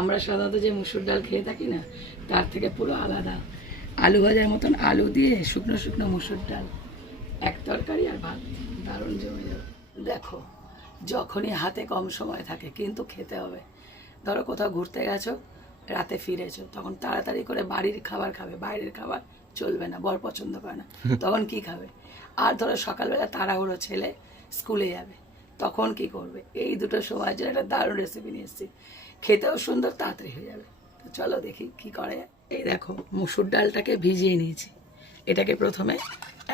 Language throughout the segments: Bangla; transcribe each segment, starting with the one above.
আমরা সাধারণত যে মুসুর ডাল খেয়ে থাকি না, তার থেকে পুরো আলাদা। আলু ভাজার মতন আলু দিয়ে শুকনো শুকনো মুসুর ডাল, এক তরকারি আর ভাত, দারুণ জমে যাবে। দেখো, যখনই হাতে কম সময় থাকে কিন্তু খেতে হবে। ধরো কোথাও ঘুরতে গেছো, রাতে ফিরেছো, তখন তাড়াতাড়ি করে বাড়ির খাবার খাবে, বাইরের খাবার চলবে না, বর পছন্দ করে না, তখন কি খাবে? আর ধরো সকালবেলা তাড়াহুড়ো, ছেলে স্কুলে যাবে, তখন কি করবে? এই দুটো সময়ের জন্য একটা দারুণ রেসিপি নিয়ে এসেছি, খেতেও সুন্দর, তাড়াতাড়ি হয়ে যাবে। তো চলো দেখি কি করে। এই দেখো, মুসুর ডালটাকে ভিজিয়ে নিয়েছি। এটাকে প্রথমে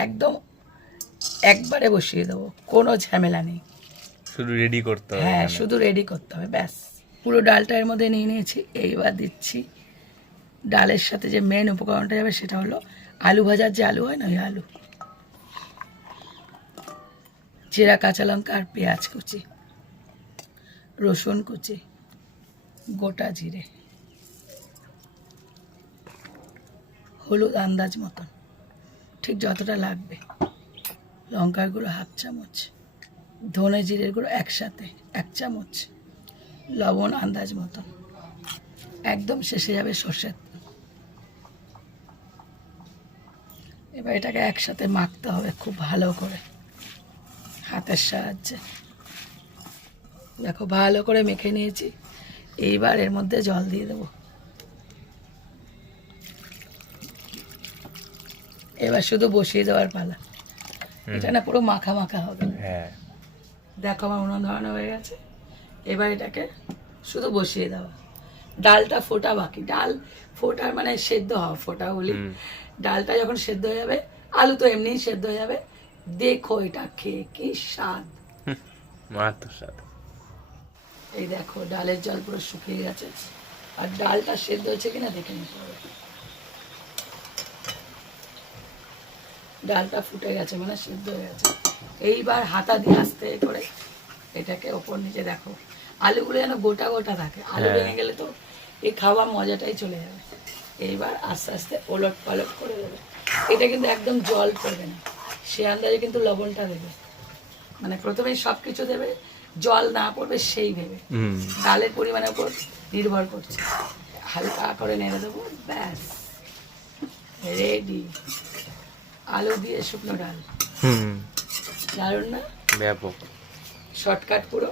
একদম একবারে বসিয়ে দেবো, কোনো ঝামেলা নেই, শুধু রেডি করতে হবে। হ্যাঁ, শুধু রেডি করতে হবে, ব্যাস। পুরো ডালটা এর মধ্যে নিয়ে নিয়েছি। এইবার দিচ্ছি ডালের সাথে যে মেন উপকরণটা যাবে সেটা হলো আলু ভাজার যে আলু হয় না, ওই আলু, জিরা, কাঁচা লঙ্কা আর পেঁয়াজ কুচি, রসুন কুচি, গোটা জিরে, হলুদ আন্দাজ মতন, ঠিক যতটা লাগবে, লঙ্কার গুঁড়ো 1/2 চামচ, ধনে জিরের গুঁড়ো একসাথে 1 চামচ, লবণ আন্দাজ মতন, একদম শেষে যাবে সর্ষের তেল। এবার এটাকে একসাথে মাখতে হবে খুব ভালো করে হাতের সাহায্যে। দেখো, ভালো করে মেখে নিয়েছি। এইবার এর মধ্যে জল দিয়ে দেবো। এবার শুধু বসিয়ে দেওয়ার পালা। এটা না পুরো মাখা মাখা হবে। হ্যাঁ, দেখো আমার উনুন ধরানো হয়ে গেছে। এবার এটাকে শুধু বসিয়ে দেওয়া। ডালটা ফোটা বাকি, ডাল ফোটার মানে সেদ্ধ হওয়া, ফোটা বলি। ডালটা যখন সেদ্ধ হয়ে যাবে, আলু তো এমনিই সেদ্ধ হয়ে যাবে। দেখো এটা খেয়ে কি স্বাদ, মারাত্মক স্বাদ। এই দেখো ডালের জল পুরো শুকিয়ে গেছে, আর ডালটা সেদ্ধ হচ্ছে কিনা দেখে নিতে হবে। ডালটা ফুটে গেছে মানে সেদ্ধ হয়ে গেছে। এইবার হাতা দিয়ে আস্তে করে এটাকে ওপর নিচে, দেখো আলুগুলো যেন গোটা গোটা থাকে, আলু ভেঙে গেলে তো এই খাওয়া মজাটাই চলে যাবে। এইবার আস্তে আস্তে ওলট পালট করে দেবে। এটা কিন্তু একদম জল পড়বে না, সে আন্দাজে কিন্তু লবণটা দেবে, মানে প্রথমেই সব কিছু দেবে, জল না পড়বে সেই ভেবে। ডালের পরিমাণের উপর নির্ভর করছে। হালকা করে নেড়ে দেবো, ব্যাস রেডি। আলু দিয়ে শুকনো ডাল, দারুণ না? ব্যাপক শর্টকাট পুরো।